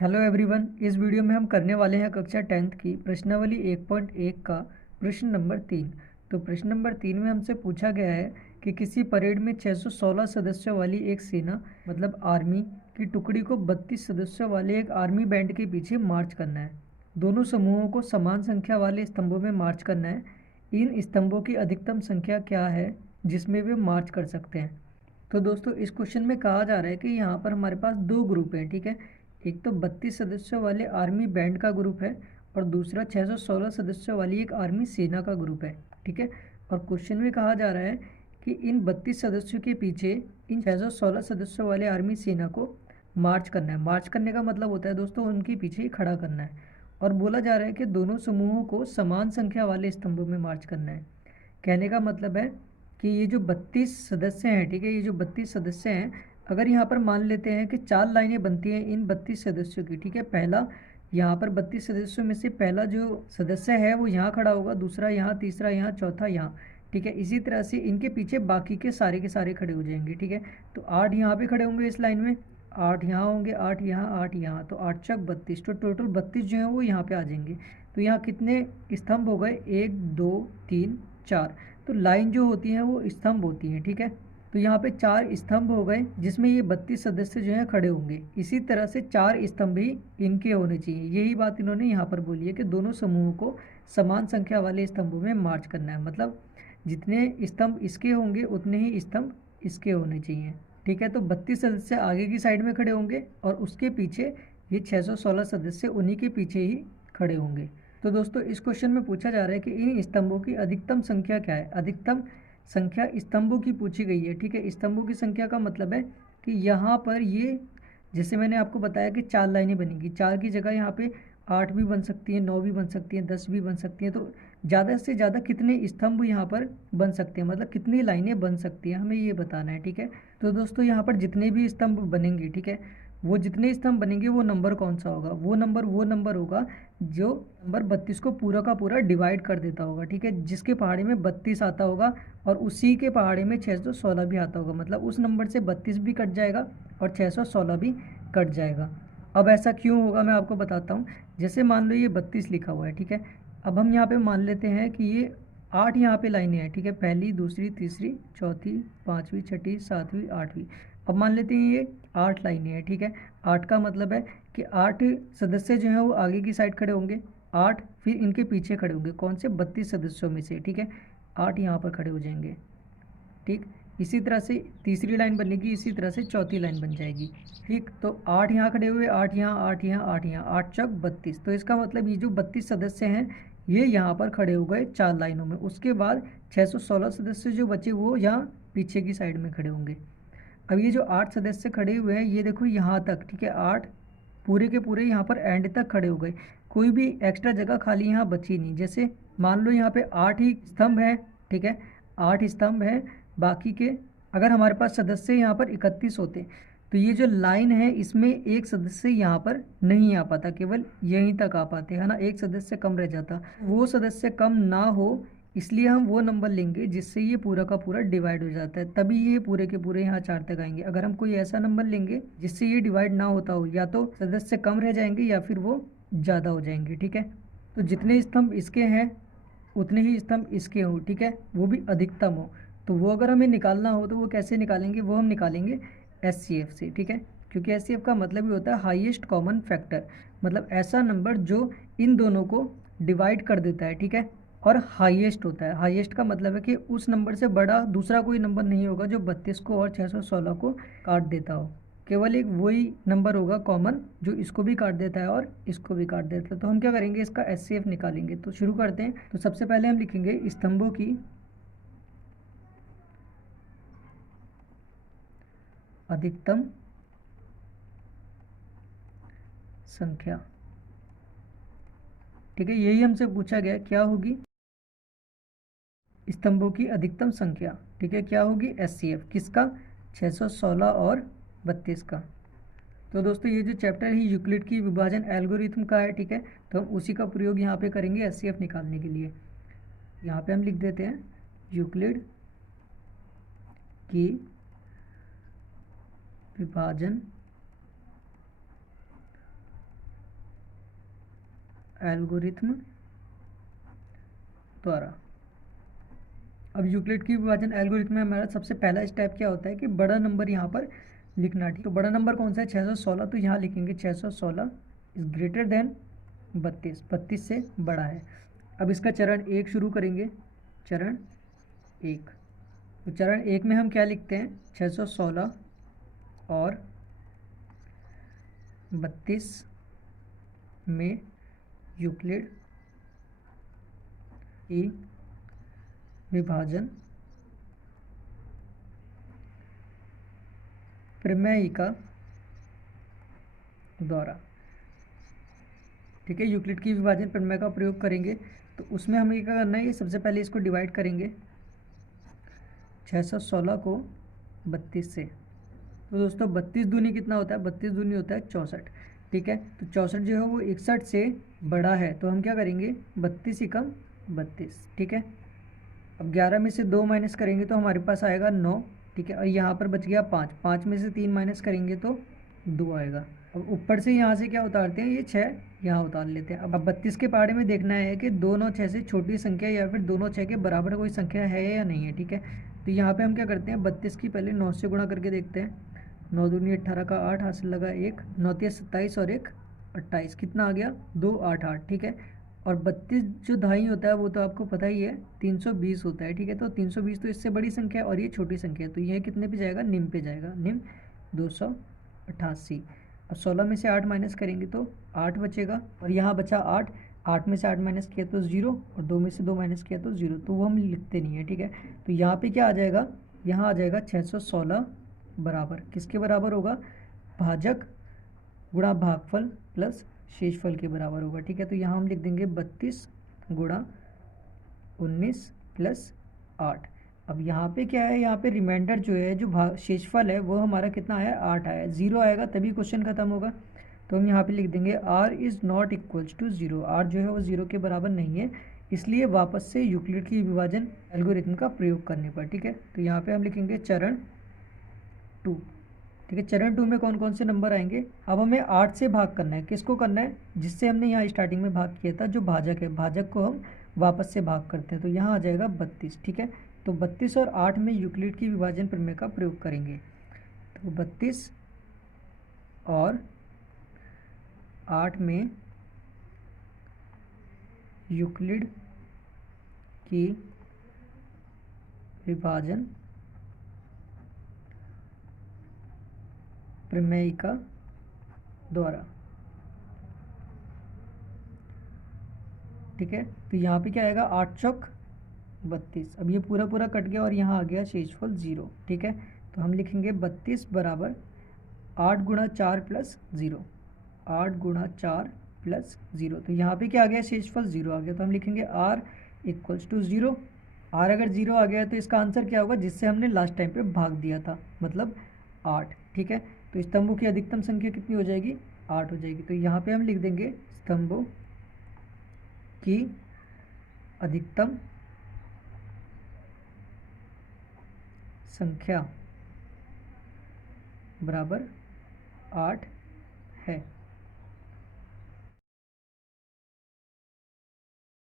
Hello everyone, इस video में हम करने वाले हैं कक्षा 10th की प्रश्नावली 1.1 का प्रश्न नंबर 3। तो प्रश्न नंबर 3 में हमसे पूछा गया है कि किसी परेड में 616 सदस्यों वाली एक सेना मतलब आर्मी की टुकड़ी को 32 सदस्यों वाले एक आर्मी बैंड के पीछे मार्च करना है। दोनों समूहों को समान संख्या वाले स्तंभों में मार्च करना है। इन स्तंभों की अधिकतम संख्या क्या है जिसमें वे मार्च कर सकते हैं। तो दोस्तों, इस क्वेश्चन में कहा जा रहा है कि यहाँ पर हमारे पास दो ग्रुप हैं, ठीक है। एक तो 32 सदस्यों वाले आर्मी बैंड का ग्रुप है और दूसरा 616 सदस्यों वाली एक आर्मी सेना का ग्रुप है, ठीक है। और क्वेश्चन में कहा जा रहा है कि इन 32 सदस्यों के पीछे इन 616 सदस्यों वाले आर्मी सेना को मार्च करना है। मार्च करने का मतलब होता है दोस्तों उनके पीछे ही खड़ा करना है। और बोला जा रहा है कि दोनों समूहों को समान संख्या वाले स्तंभों में मार्च करना है। कहने का मतलब है कि ये जो 32 सदस्य हैं, ठीक है, ये जो 32 सदस्य हैं, अगर यहाँ पर मान लेते हैं कि 4 लाइनें बनती हैं इन 32 सदस्यों की, ठीक है। पहला यहाँ पर 32 सदस्यों में से पहला जो सदस्य है वो यहाँ खड़ा होगा, दूसरा यहाँ, तीसरा यहाँ, चौथा यहाँ, ठीक है। इसी तरह से इनके पीछे बाकी के सारे खड़े हो जाएंगे, ठीक है। तो 8 यहाँ पे खड़े होंगे इस लाइन में, 8 यहाँ होंगे, 8 यहाँ, 8 यहाँ, तो 8 चक 32, तो टोटल 32 जो हैं वो यहाँ पे आ जाएंगे। तो यहाँ कितने स्तंभ हो गए? 1 2 3 4। तो लाइन जो होती है वो स्तंभ होती है, ठीक है। तो यहाँ पे 4 स्तंभ हो गए जिसमें ये 32 सदस्य जो हैं खड़े होंगे। इसी तरह से 4 स्तंभ भी इनके होने चाहिए। यही बात इन्होंने यहाँ पर बोली है कि दोनों समूहों को समान संख्या वाले स्तंभों में मार्च करना है। मतलब जितने स्तंभ इसके होंगे उतने ही स्तंभ इसके होने चाहिए, ठीक है। तो 32 सदस्य आगे की साइड में खड़े होंगे और उसके पीछे ये 616 सदस्य उन्हीं के पीछे ही खड़े होंगे। तो दोस्तों, इस क्वेश्चन में पूछा जा रहा है कि इन स्तंभों की अधिकतम संख्या क्या है। अधिकतम संख्या स्तंभों की पूछी गई है, ठीक है। स्तंभों की संख्या का मतलब है कि यहाँ पर ये, जैसे मैंने आपको बताया कि 4 लाइनें बनेंगी, 4 की जगह यहाँ पे 8 भी बन सकती हैं, 9 भी बन सकती हैं, 10 भी बन सकती हैं। तो ज़्यादा से ज़्यादा कितने स्तंभ यहाँ पर बन सकते हैं, मतलब कितनी लाइनें बन सकती हैं, हमें ये बताना है, ठीक है। तो दोस्तों, यहाँ पर जितने भी स्तंभ बनेंगे, ठीक है, वो जितने स्तंभ बनेंगे वो नंबर कौन सा होगा? वो नंबर होगा जो नंबर 32 को पूरा का पूरा डिवाइड कर देता होगा, ठीक है। जिसके पहाड़ी में 32 आता होगा और उसी के पहाड़ी में 616 भी आता होगा, मतलब उस नंबर से 32 भी कट जाएगा और 616 भी कट जाएगा। अब ऐसा क्यों होगा मैं आपको बताता हूँ। जैसे मान लो ये 32 लिखा हुआ है, ठीक है। अब हम यहाँ पे मान लेते हैं कि ये 8 यहाँ पे लाइनें हैं, ठीक है, पहली, दूसरी, तीसरी, चौथी, पाँचवीं, छठी, सातवीं, आठवीं। अब मान लेते हैं ये 8 लाइनें हैं, ठीक है। 8 का मतलब है कि 8 सदस्य जो हैं वो आगे की साइड खड़े होंगे, 8 फिर इनके पीछे खड़े होंगे, कौन से? 32 सदस्यों में से, ठीक है। 8 यहाँ पर खड़े हो जाएंगे, ठीक। इसी तरह से तीसरी लाइन बनेगी, इसी तरह से चौथी लाइन बन जाएगी, ठीक। तो 8 यहाँ खड़े हुए, 8 यहाँ, 8 यहाँ, 8 यहाँ, 8 चौक 32। तो इसका मतलब ये जो 32 सदस्य हैं ये यहाँ पर खड़े हो गए 4 लाइनों में। उसके बाद 616 सदस्य जो बचे वो यहाँ पीछे की साइड में खड़े होंगे। अब ये जो 8 सदस्य खड़े हुए हैं ये देखो यहाँ तक, ठीक है, 8 पूरे के पूरे यहाँ पर एंड तक खड़े हो गए। कोई भी एक्स्ट्रा जगह खाली यहाँ बची नहीं। जैसे मान लो यहाँ पे 8 ही स्तंभ है, ठीक है, 8 स्तंभ है। बाकी के अगर हमारे पास सदस्य यहाँ पर 31 होते तो ये जो लाइन है इसमें एक सदस्य यहाँ पर नहीं आ पाता, केवल यहीं तक आ पाते, है ना। एक सदस्य कम रह जाता। वो सदस्य कम ना हो इसलिए हम वो नंबर लेंगे जिससे ये पूरा का पूरा डिवाइड हो जाता है, तभी ये पूरे के पूरे यहाँ 4 तक आएंगे। अगर हम कोई ऐसा नंबर लेंगे जिससे ये डिवाइड ना होता हो, या तो सदस्य कम रह जाएंगे या फिर वो ज़्यादा हो जाएंगे, ठीक है। तो जितने स्तंभ इसके हैं उतने ही स्तंभ इसके हों, ठीक है, वो भी अधिकतम हो। तो वो अगर हमें निकालना हो तो वो कैसे निकालेंगे? वो हम निकालेंगे SCF से, ठीक है। क्योंकि SCF का मतलब ही होता है हाईएस्ट कॉमन फैक्टर, मतलब ऐसा नंबर जो इन दोनों को डिवाइड कर देता है, ठीक है, और हाईएस्ट होता है। हाईएस्ट का मतलब है कि उस नंबर से बड़ा दूसरा कोई नंबर नहीं होगा जो 32 को और 616 को काट देता हो। केवल एक वही नंबर होगा कॉमन जो इसको भी काट देता है और इसको भी काट देता है। तो हम क्या करेंगे? इसका SCF निकालेंगे। तो शुरू करते हैं। तो सबसे पहले हम लिखेंगे स्तंभों की अधिकतम संख्या, ठीक है। यही हमसे पूछा गया, क्या होगी? स्तंभों की अधिकतम संख्या, ठीक है, क्या होगी? SCF किसका? 616 और 32 का। तो दोस्तों, ये जो चैप्टर है यूक्लिड की विभाजन एल्गोरिथम का है, ठीक है। तो हम उसी का प्रयोग यहाँ पे करेंगे SCF निकालने के लिए। यहाँ पे हम लिख देते हैं यूक्लिड की विभाजन एल्गोरिथम द्वारा। अब यूक्लिड की विभाजन एल्गोरिथम में हमारा सबसे पहला स्टेप क्या होता है कि बड़ा नंबर यहाँ पर लिखना। ठीक, तो बड़ा नंबर कौन सा है? 616। तो यहाँ लिखेंगे 616 इज ग्रेटर देन 32, 32 से बड़ा है। अब इसका चरण 1 शुरू करेंगे, चरण 1। तो चरण 1 में हम क्या लिखते हैं? 616 और 32 में यूक्लिड की विभाजन प्रमेयिका द्वारा। ठीक है, यूक्लिड की विभाजन प्रमेय का प्रयोग करेंगे। तो उसमें हमें क्या करना है? ये सबसे पहले इसको डिवाइड करेंगे 616 को 32 से। तो दोस्तों 32 दूनी कितना होता है? 32 दूनी होता है 64। ठीक है, तो 64 जो है वो 61 से बड़ा है। तो हम क्या करेंगे? 32 एकम 32। ठीक है, अब 11 में से 2 माइनस करेंगे तो हमारे पास आएगा 9। ठीक है, और यहाँ पर बच गया 5। 5 में से 3 माइनस करेंगे तो 2 आएगा। अब ऊपर से यहाँ से क्या उतारते हैं? ये 6 यहाँ उतार लेते हैं। अब 32 के पहाड़े में देखना है कि 2 9 6 से छोटी संख्या या फिर दोनों 6 के बराबर कोई संख्या है या नहीं है। ठीक है, तो यहाँ पे हम क्या करते हैं? 32 की पहले 9 से गुणा करके देखते हैं। 9 दूनी 18 का 8 हासिल लगा 1, 9 तिया 27 और 1 28, कितना आ गया? 2 8 8। ठीक है, और 32 जो दहाई होता है वो तो आपको पता ही है 320 होता है। ठीक है, तो 320 तो इससे बड़ी संख्या है और ये छोटी संख्या है, तो यह कितने पे जाएगा? निम्न पे जाएगा, निम्न 288। अब 16 में से 8 माइनस करेंगे तो 8 बचेगा, और यहाँ बचा 8। 8 में से 8 माइनस किया तो 0, और 2 में से 2 माइनस किया तो 0, तो वो हम लिखते नहीं है। ठीक है, तो यहाँ पे क्या आ जाएगा? यहाँ आ जाएगा 616 बराबर किसके बराबर होगा? भाजक गुणा भागफल प्लस शेषफल के बराबर होगा। ठीक है, तो यहाँ हम लिख देंगे 32 गुणा 19 प्लस 8। अब यहाँ पे क्या है? यहाँ पे रिमाइंडर जो है, जो शेषफल है वो हमारा कितना आया? 8 आया। 0 आएगा तभी क्वेश्चन खत्म होगा। तो हम यहाँ पे लिख देंगे r is not equals to 0। r जो है वो 0 के बराबर नहीं है, इसलिए वापस से यूक्लिड की विभाजन एल्गोरिथम का प्रयोग करने पर। ठीक है, तो यहाँ पे हम लिखेंगे चरण 2। ठीक है, चरण 2 में कौन कौन से नंबर आएंगे? अब हमें 8 से भाग करना है। किसको करना है? जिससे हमने यहाँ स्टार्टिंग में भाग किया था, जो भाजक है, भाजक को हम वापस से भाग करते हैं। तो यहाँ आ जाएगा 32। ठीक है, तो 32 और 8 में यूक्लिड की विभाजन प्रमेय का प्रयोग करेंगे। तो 32 और 8 में यूक्लिड की विभाजन प्रमेयिका द्वारा। ठीक है, तो यहाँ पे क्या आएगा? 8 चौक 32। अब ये पूरा पूरा कट गया और यहाँ आ गया शेषफल 0। ठीक है, तो हम लिखेंगे 32 बराबर 8 गुणा 4 प्लस 0, 8 गुणा 4 प्लस 0। तो यहाँ पे क्या आ गया? शेषफल 0 आ गया। तो हम लिखेंगे r इक्वल्स टू 0। r अगर 0 आ गया तो इसका आंसर क्या होगा? जिससे हमने लास्ट टाइम पे भाग दिया था, मतलब 8। ठीक है, तो स्तंभों की अधिकतम संख्या कितनी हो जाएगी? 8 हो जाएगी। तो यहाँ पे हम लिख देंगे स्तंभों की अधिकतम संख्या बराबर 8 है।